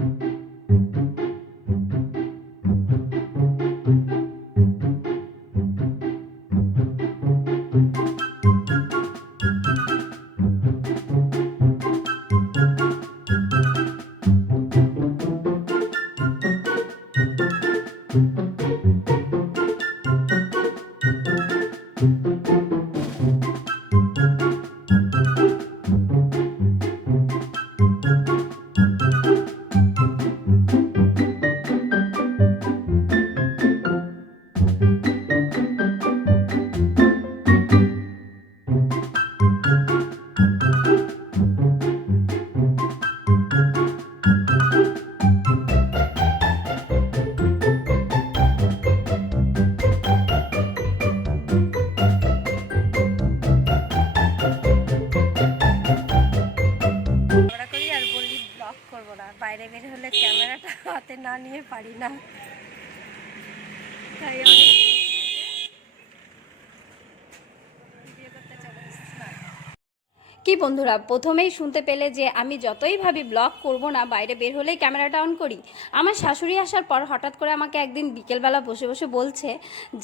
ওরা করব না। বাইরে বের হলে ক্যামেরাটা হাতে না নিয়ে পারি না। তাই ভিডিও করতে চলে এসেছিলাম কি বন্ধুরা, প্রথমেই শুনতে পেলে যে আমি যতই ভাবি ব্লগ করব না, বাইরে বের হলেই ক্যামেরাটা অন করি। আমার শাশুড়ি আসার পর হঠাৎ করে আমাকে একদিন বিকেলবেলা বসে বসে বলছে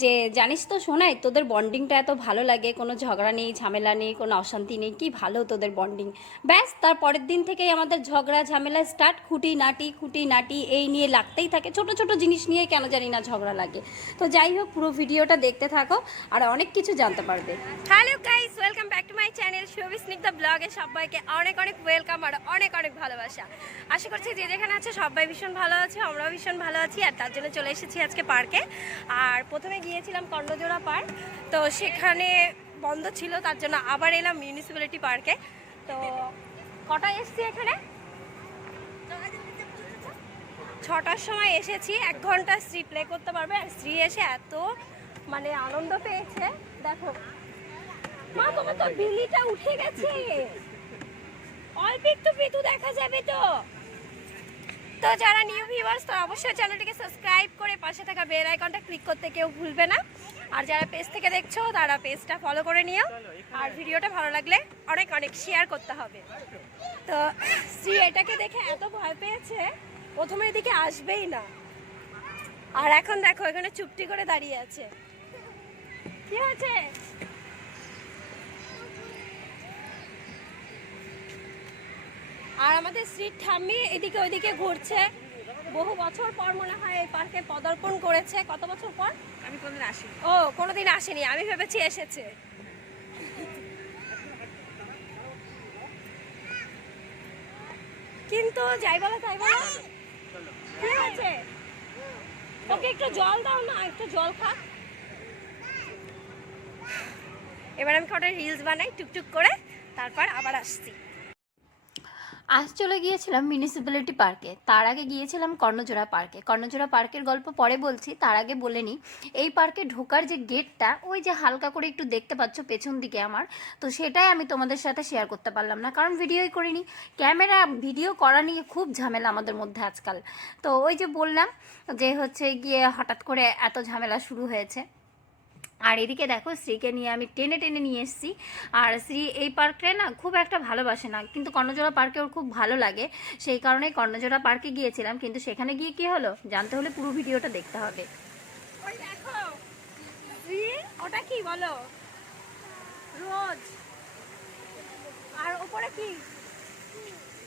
যে, জানিস তো শোনাই তোদের বন্ডিংটা এত ভালো লাগে, কোনো ঝগড়া নেই, ঝামেলা নেই, কোনো অশান্তি নেই, কি ভালো তোদের বন্ডিং ব্যাস, তার পরের দিন থেকেই আমাদের ঝগড়া, ঝামেলা স্টার্ট খুঁটি নাটি খুঁটি নাটি এই নিয়ে লাগতেই থাকে, ছোট ছোট জিনিস নিয়ে কেন জানি না ঝগড়া লাগে। তো যাই হোক, পুরো ভিডিওটা দেখতে থাকো, আর অনেক কিছু জানতে পারবে। Hello guys welcome back to my channel Shovi Snigdha ব্লগে সবাইকে অনেক অনেক ওয়েলকাম আর অনেক অনেক ভালোবাসা। আশা করছি যে যেখানে আছে সবাই ভীষণ ভালো আছে, আমরাও ভীষণ ভালো আছি আর তার জন্য চলে এসেছি আজকে পার্কে। আর প্রথমে গিয়েছিলাম কর্ণজোড়া পার্ক, তো সেখানে বন্ধ ছিল, তার জন্য আবার এলাম মিউনিসিপ্যালিটি পার্কে। তো কটায় এসেছি এখানে? ছটার সময় এসেছি, এক ঘণ্টা স্ত্রী প্লে করতে পারবে। আর স্ত্রী এসে এত মানে আনন্দ পেয়েছে। দেখো মা, তোমার তো বিলিটা উঠে গেছে। অল্প একটু পিতু দেখা যাবে তো। তো যারা নিউ ভিউয়ার্স তো অবশ্যই চ্যানেলটিকে সাবস্ক্রাইব করে পাশে থাকা বেল আইকনটা ক্লিক করতে কেউ ভুলবে না। আর যারা পেজ থেকে দেখছ, তারা পেজটা ফলো করে নিও। আর ভিডিওটা ভালো লাগলে অনেক অনেক শেয়ার করতে হবে। তো শ্রী এটাকে দেখে এত ভয় পেয়েছে, প্রথমে এদিকে আসবেই না। আর এখন দেখো, এখানে চুপটি করে দাঁড়িয়ে আছে। কি হয়েছে? আর আমাদের স্ট্রিট ঠাম্মি এদিকে ওইদিকে ঘুরছে। বহু বছর পর মনে হয় এই পার্কে পদার্পণ করেছে। কত বছর পর? আমি কোনদিন আসি ও কোনোদিন আসেনি। আমি ভেবেছি এসেছে। কিন্তু যাই বলো তাই বলো। কি আছে। ওকে একটু জল দাও না একটু জল খা। এবার আমি কটা রিলস বানাই টুকটুক করে তারপর আবার আসছি। আজ চলে গিয়েছিলাম মিউনিসিপ্যালিটি পার্কে তার আগে গিয়েছিলাম কর্ণজোড়া পার্কে কর্ণজোড়া পার্কের গল্প পরে বলছি, তার আগে বলে নিই এই পার্কে ঢোকার যে গেটটা ওই যে হালকা করে একটু দেখতে পাচ্ছ পেছন দিকে আমার, তো সেটাই আমি তোমাদের সাথে শেয়ার করতে পারলাম না, কারণ ভিডিওই করিনি। ক্যামেরা ভিডিও করা নিয়ে খুব ঝামেলা আমাদের মধ্যে আজকাল। তো ওই যে বললাম যে হচ্ছে গিয়ে হঠাৎ করে এত ঝামেলা শুরু হয়েছে। আর এদিকে দেখো শ্রীকে নিয়ে আমি টেনে টেনে নিয়ে এসেছি। আর শ্রী এই পার্কে না খুব একটা ভালোবাসে না কিন্তু কর্ণজোড়া পার্কে ওর খুব ভালো লাগে। সেই কারণেই কর্ণজোড়া পার্কে গিয়েছিলাম কিন্তু সেখানে গিয়ে কি হলো? জানতে হলে পুরো ভিডিওটা দেখতে হবে। দেখো ওটা কি বলো? রোজ। আর ওপরে কি?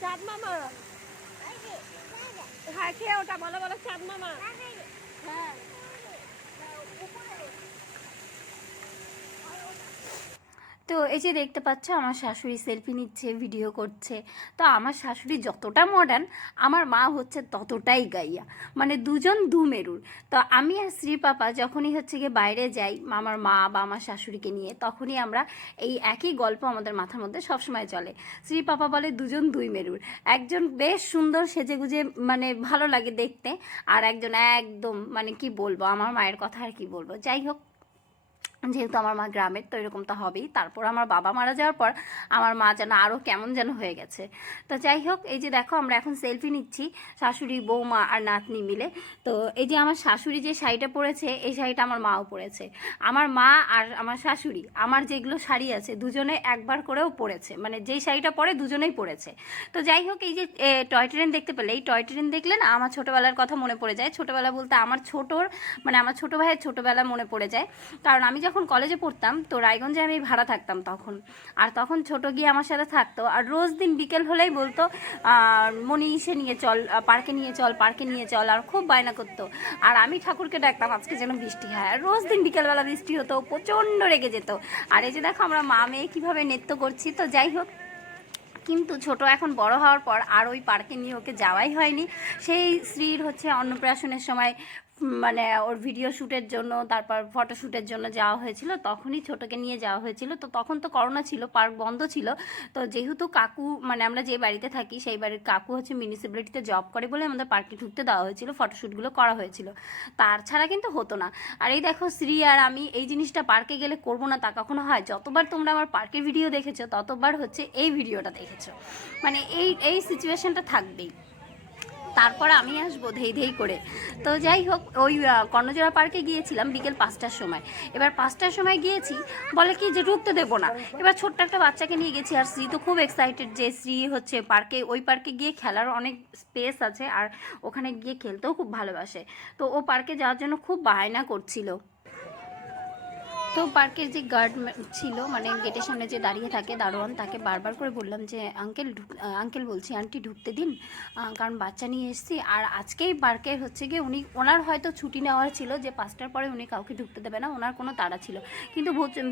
চাঁদ মামা। হ্যাঁ খেয়ে ওটা বলো বলো চাঁদ মামা। হ্যাঁ। তো এই যে দেখতে পাচ্ছ, আমার শাশুড়ি সেলফি নিচ্ছে ভিডিও করছে। তো আমার শাশুড়ি যতটা মডার্ন আমার মা হচ্ছে ততটাই গাইয়া। মানে দুজন দু মেরুর তো আমি আর শ্রী পাপা যখনই হচ্ছে গিয়ে বাইরে যাই আমার মা বা আমার শাশুড়িকে নিয়ে, তখনই আমরা এই একই গল্প আমাদের মাথার মধ্যে সবসময় চলে। শ্রী পাপা বলে দুজন দুই মেরুর একজন বেশ সুন্দর সেজে গুজে মানে ভালো লাগে দেখতে, আর একজন একদম মানে কি বলব, আমার মায়ের কথা আর কি বলব। যাই হোক যেহেতু আমার মা গ্রামের, তো এরকম তো হবেই। তারপর আমার বাবা মারা যাওয়ার পর আমার মা যেন আরও কেমন যেন হয়ে গেছে। তো যাই হোক, এই যে দেখো, আমরা এখন সেলফি নিচ্ছি শাশুড়ি, বৌমা আর নাতনি মিলে। তো এই যে আমার শাশুড়ি যে শাড়িটা পরেছে, এই শাড়িটা আমার মাও পরেছে। আমার মা আর আমার শাশুড়ি, আমার যেগুলো শাড়ি আছে, দুজনে একবার করেও পরেছে। মানে যেই শাড়িটা পরে, দুজনেই পরেছে। তো যাই হোক, এই যে টয় ট্রেন দেখতে পেলে, এই টয় ট্রেন দেখলে না, আমার ছোটোবেলার কথা মনে পড়ে যায়। ছোটোবেলা বলতে আমার ছোটোর মানে আমার ছোটো ভাইয়ের ছোটোবেলা মনে পড়ে যায়। কারণ আমি যখন কলেজে পড়তাম, তো রায়গঞ্জে আমি ভাড়া থাকতাম তখন। আর তখন ছোট গিয়ে আমার সাথে থাকতো। আর রোজ দিন বিকেল হলেই বলতো মনি ইসে নিয়ে চল পার্কে নিয়ে চল, পার্কে নিয়ে চল। আর খুব বায়না করতো। আর আমি ঠাকুরকে ডাকতাম, আজকে যেন বৃষ্টি হয়। আর রোজ দিন বিকেলবেলা বৃষ্টি হতো, প্রচণ্ড রেগে যেত। আর এই যে দেখো, আমরা মা মেয়ে কীভাবে নৃত্য করছি, তো যাই হোক। কিন্তু ছোট এখন বড় হওয়ার পর আর ওই পার্কে নিয়ে ওকে যাওয়াই হয়নি। সেই স্ত্রীর হচ্ছে অন্নপ্রাশনের সময় মানে ওর ভিডিও শ্যুটের জন্য, তারপর ফটো শ্যুটের জন্য যাওয়া হয়েছিল, তখনই ছোটকে নিয়ে যাওয়া হয়েছিল। তো তখন তো করোনা ছিল পার্ক বন্ধ ছিল। তো যেহেতু কাকু মানে আমরা যে বাড়িতে থাকি, সেই বাড়ির কাকু হচ্ছে মিউনিসিপ্যালিটিতে জব করে বলে আমাদের পার্কে ঢুকতে দেওয়া হয়েছিল ফটোশ্যুটগুলো করা হয়েছিল। তার ছাড়া কিন্তু হতো না। আর এই দেখো, শ্রী আর আমি এই জিনিসটা পার্কে গেলে করব না, তা কখনো হয়? যতবার তোমরা আমার পার্কের ভিডিও দেখেছ, ততবার হচ্ছে এই ভিডিওটা দেখেছ। মানে এই এই সিচুয়েশনটা থাকবেই। তারপর আমি আসব ধেই ধেই করে। তো যাই হোক, ওই কর্ণজোড়া পার্কে গিয়েছিলাম বিকেল পাঁচটার সময়। এবার পাঁচটার সময় গিয়েছি, বলে কি যে ঢুকতে দেবো না। এবার ছোট্ট একটা বাচ্চাকে নিয়ে গেছি আর শ্রী তো খুব এক্সাইটেড যে শ্রী হচ্ছে পার্কে, ওই পার্কে গিয়ে খেলার অনেক স্পেস আছে আর ওখানে গিয়ে খেলতেও খুব ভালোবাসে। তো ও পার্কে যাওয়ার জন্য খুব বায়না করছিল। তো পার্কের যে গার্ড ছিল মানে গেটের সামনে যে দাঁড়িয়ে থাকে দারোয়ান, তাকে বারবার করে বললাম যে, আঙ্কেল আঙ্কেল বলছি, আন্টি ঢুকতে দিন। কারণ বাচ্চা নিয়ে এসেছি। আর আজকেই পার্কে হচ্ছে গিয়ে উনি, ওনার হয়তো ছুটি নেওয়ার ছিল যে, পাঁচটার পরে উনি কাউকে ঢুকতে দেবে না, ওনার কোনো তাড়া ছিল। কিন্তু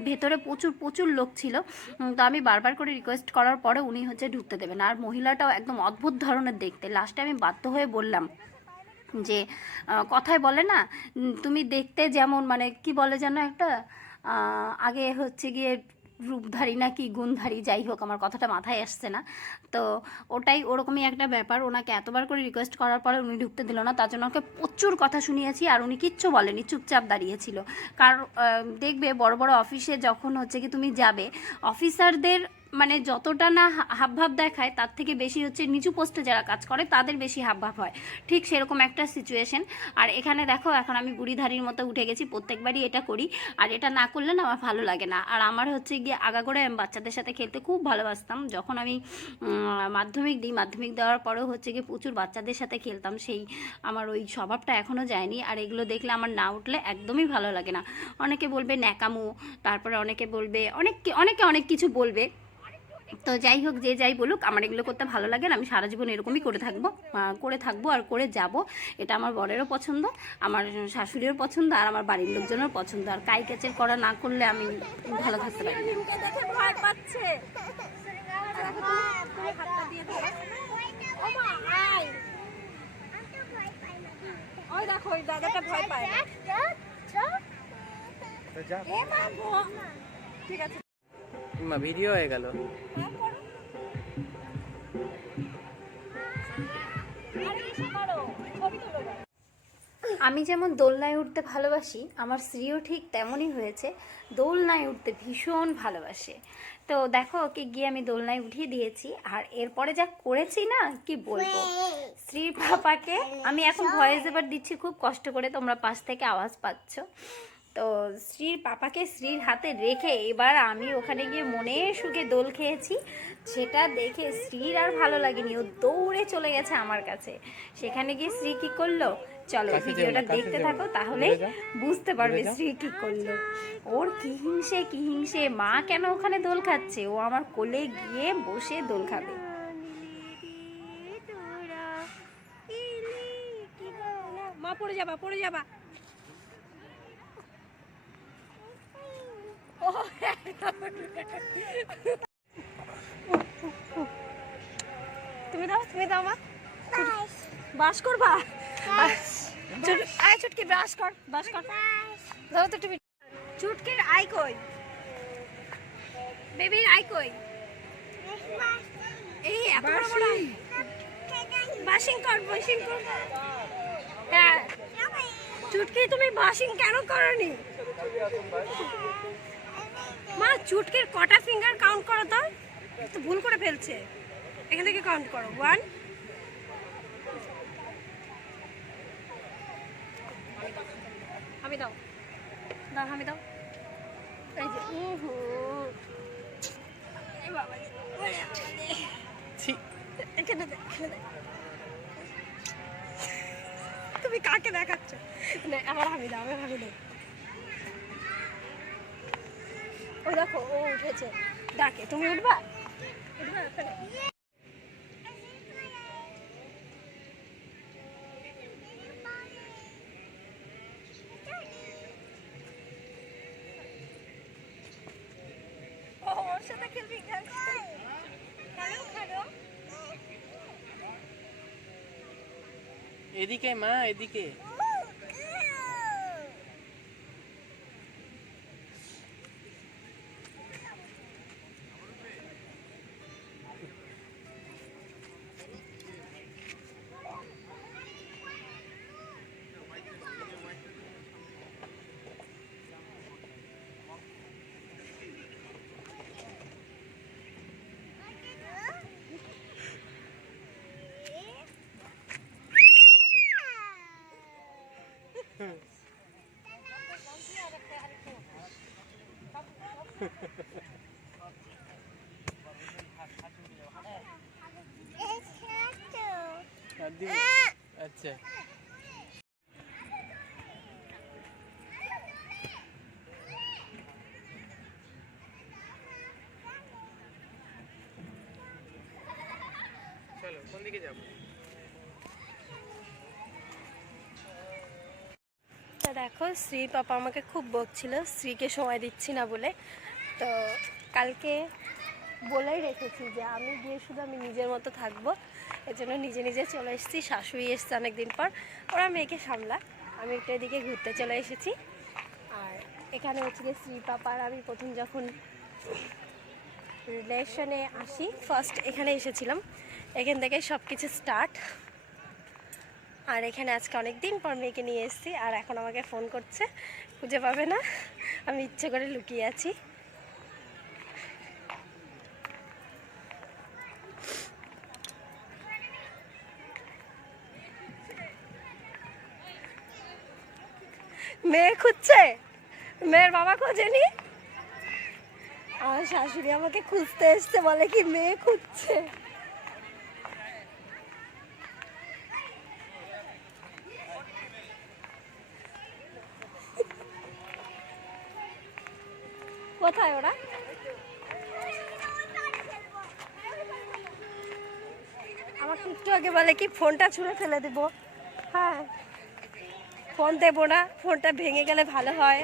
ভেতরে প্রচুর প্রচুর লোক ছিল। তো আমি বারবার করে রিকোয়েস্ট করার পরে উনি হচ্ছে ঢুকতে দেবে না। আর মহিলাটাও একদম অদ্ভুত ধরনের দেখতে। লাস্টে আমি বাধ্য হয়ে বললাম যে কথায় বলে না তুমি দেখতে যেমন মানে কি বলে যেন একটা? আগে হচ্ছে গিয়ে রূপধারী না কি গুণধারী, যাই হোক, আমার কথাটা মাথায় আসছে না। তো ওটাই ওরকমই একটা ব্যাপার। ওনাকে এতবার করে রিকোয়েস্ট করার পরে উনি ঢুকতে দিল না, তার জন্য ওকে প্রচুর কথা শুনিয়েছি আর উনি কিচ্ছু বলেনি, চুপচাপ দাঁড়িয়েছিল। কারণ দেখবে বড় বড় অফিসে যখন হচ্ছে কি তুমি যাবে, অফিসারদের মানে যতটা না হাবভাব দেখায়, তার থেকে বেশি হচ্ছে নিচু পোস্টে যারা কাজ করে, তাদের বেশি হাবভাব হয়। ঠিক সেরকম একটা সিচুয়েশন আর এখানে দেখো, এখন আমি বুড়িধারির মতো উঠে গেছি, প্রত্যেকবারই এটা করি। আর এটা না করলে না আমার ভালো লাগে না। আর আমার হচ্ছে গিয়ে আগাগোড়ায় আমি বাচ্চাদের সাথে খেলতে খুব ভালোবাসতাম। যখন আমি মাধ্যমিক দিই, মাধ্যমিক দেওয়ার পরেও হচ্ছে গিয়ে প্রচুর বাচ্চাদের সাথে খেলতাম। সেই আমার ওই স্বভাবটা এখনও যায়নি। আর এগুলো দেখলে আমার না উঠলে একদমই ভালো লাগে না। অনেকে বলবে ন্যাকামো, তারপরে অনেকে বলবে অনেক অনেকে অনেক কিছু বলবে। তো যাই হোক যে যাই বলুক আমার এগুলো করতে ভালো লাগে আমি সারা জীবন এরকমই করে থাকব করে থাকব আর করে যাব। এটা আমার বরেরও পছন্দ আমার শাশুড়িরও পছন্দ আর আমার বাড়ির লোকজনেরও পছন্দ। আর কাই ক্যাচের করা না করলে আমি ভালো থাকতে পারি। ওই দেখো ওই দাদাটা ভয় পায় ভ- ঠিক আছে। মা ভিডিও হয়ে গেল। না। আমি যেমন দোলনায় উঠতে ভালোবাসি আমার স্ত্রীও ঠিক তেমনই হয়েছে। দোলনায় উঠতে ভীষণ ভালোবাসে। তো দেখো ওকে গিয়ে আমি দোলনায় উঠিয়ে দিয়েছি। আর এরপরে যা করেছি না কি বলব? স্ত্রীর পাপাকে আমি এখন ভয়েস এবার দিচ্ছি খুব কষ্ট করে তোমরা পাশ থেকে আওয়াজ পাচ্ছ। তো স্ত্রীর পাপাকে স্ত্রীর হাতে রেখে এবার আমি ওখানে গিয়ে মনে সুখে দোল খেয়েছি। সেটা দেখে স্ত্রীর আর ভালো লাগেনি। ও দৌড়ে চলে গেছে আমার কাছে। সেখানে গিয়ে স্ত্রী কি করল? চলো ভিডিওটা দেখতে থাকো তাহলে বুঝতে পারবে। স্ত্রী কি করল। ওর কি হিংসে কি হিংসে? মা কেন ওখানে দোল খাচ্ছে? ও আমার কোলে গিয়ে বসে দোল খাবে। মা পড়ে যাবা পড়ে যাবা। তুমি দাও তুমি দাও মা। বাস করবা? আয় চুটকি ব্রাশ কর বাস কর। দাও তো তুমি চুটকির আই কই? বেবির আই কই? এই, এত বড় বড় বাসিং কর বাসিং কর। হ্যাঁ। চুটকি তুমি বাসিং কেন করনি? মা চুটকির কটা ফিঙ্গার কাউন্ট করো তো। তো ভুল করে ফেলছে। এখান থেকে কাউন্ট করো। ওয়ান আমি দাও। দাও আমি দাও। এই যে। তুমি কাকে দেখাচ্ছ? না আমার আমি দাও আমার আমি দাও। ও দেখো ও উঠেছে। ডাকে তুমি উঠবা? এদিকে মা এদিকে। আচ্ছা। চলো কোন দিকে যাব? তা দেখো শ্রী পাপা আমাকে খুব বকছিল শ্রীকে সময় দিচ্ছি না বলে। তো কালকে বলেই রেখেছি যে আমি গিয়ে শুধু আমি নিজের মতো থাকব। এজন্য নিজে নিজে চলে এসেছি। শাশুড়ি এসছে অনেকদিন পর। ওরা মেয়েকে সামলা আমি একটু এদিকে ঘুরতে চলে এসেছি। আর এখানে হচ্ছে গিয়ে শ্রী পাপার আমি প্রথম যখন রিলেশনে আসি ফার্স্ট এখানে এসেছিলাম। এখান থেকে সব কিছু স্টার্ট আর এখানে আজকে অনেক দিন পর মেয়েকে নিয়ে এসেছি। আর এখন আমাকে ফোন করছে। খুঁজে পাবে না। আমি ইচ্ছে করে লুকিয়ে আছি। মেয়ে খুঁজছে? মেয়ের বাবা খোঁজেনি? আমার শাশুড়ি আমাকে খুঁজতে এসছে, বলে কি মেয়ে খুঁজছে? কোথায় ওরা? আমাকে একটু আগে বলে কি, ফোনটা ছুঁড়ে ফেলে দেবো। হ্যাঁ। ফোন দেবো না, ফোনটা ভেঙে গেলে ভালো হয়।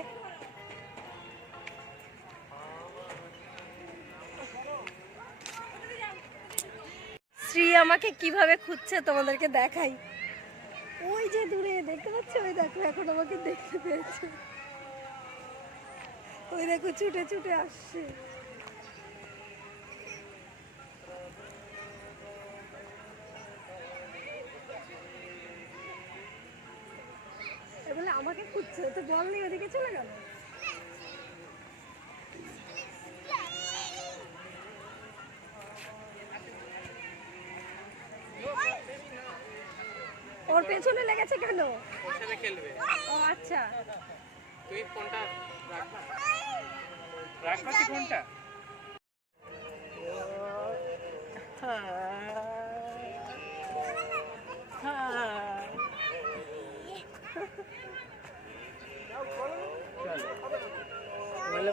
শ্রী আমাকে কীভাবে খুঁজছে তোমাদেরকে দেখাই। ওই যে দূরে, দেখতে পাচ্ছ? ওই দেখো, এখন আমাকে দেখতে পেয়েছে। ওই দেখো, ছুটে ছুটে আসছে। আমাকে খুঁজছে তো জল নিয়ে ওদিকে চলে গেল? ওর পেছনে লেগেছে কেন? ওর সাথে খেলবে। ও আচ্ছা। তুমি ফোনটা রাখবা? রাখবা কি ফোনটা বলে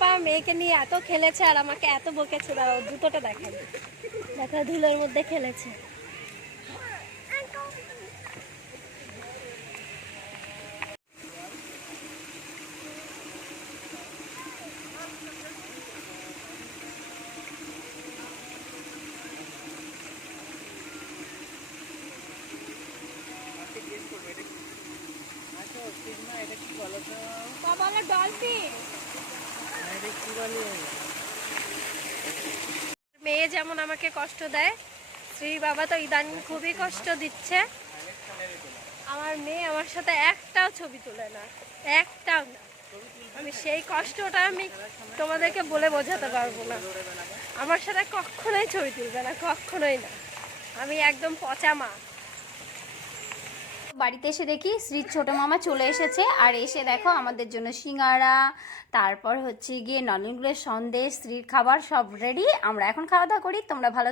আপা মেয়েকে নিয়ে এত খেলেছে আর আমাকে এত বকেছে। দাঁড়াও, জুতোটা দেখাই। দেখা, ধুলোর মধ্যে খেলেছে আচ্ছা সিগমা এটা কি বলো তো বলো ডলফিন এটা কি বলে মেয়ে যেমন আমাকে কষ্ট দেয়। শ্রী বাবা তো ইদানিং খুবই কষ্ট দিচ্ছে। আমার মেয়ে আমার সাথে একটাও ছবি তোলে না, একটাও না। আমি সেই কষ্টটা আমি তোমাদেরকে বলে বোঝাতে পারব না। আমার সাথে কখনোই ছবি তুলবে না, কখনোই না। আমি একদম পচা মা। বাড়িতে এসে দেখি শ্রীর ছোট মামা চলে এসেছে। আর এসে দেখো আমাদের জন্য সিঙ্গারা, তারপর হচ্ছে গিয়ে নলেনগুলের সন্দেশ শ্রীর খাবার সব রেডি আমরা এখন খাওয়া দাওয়া করি, তোমরা ভালো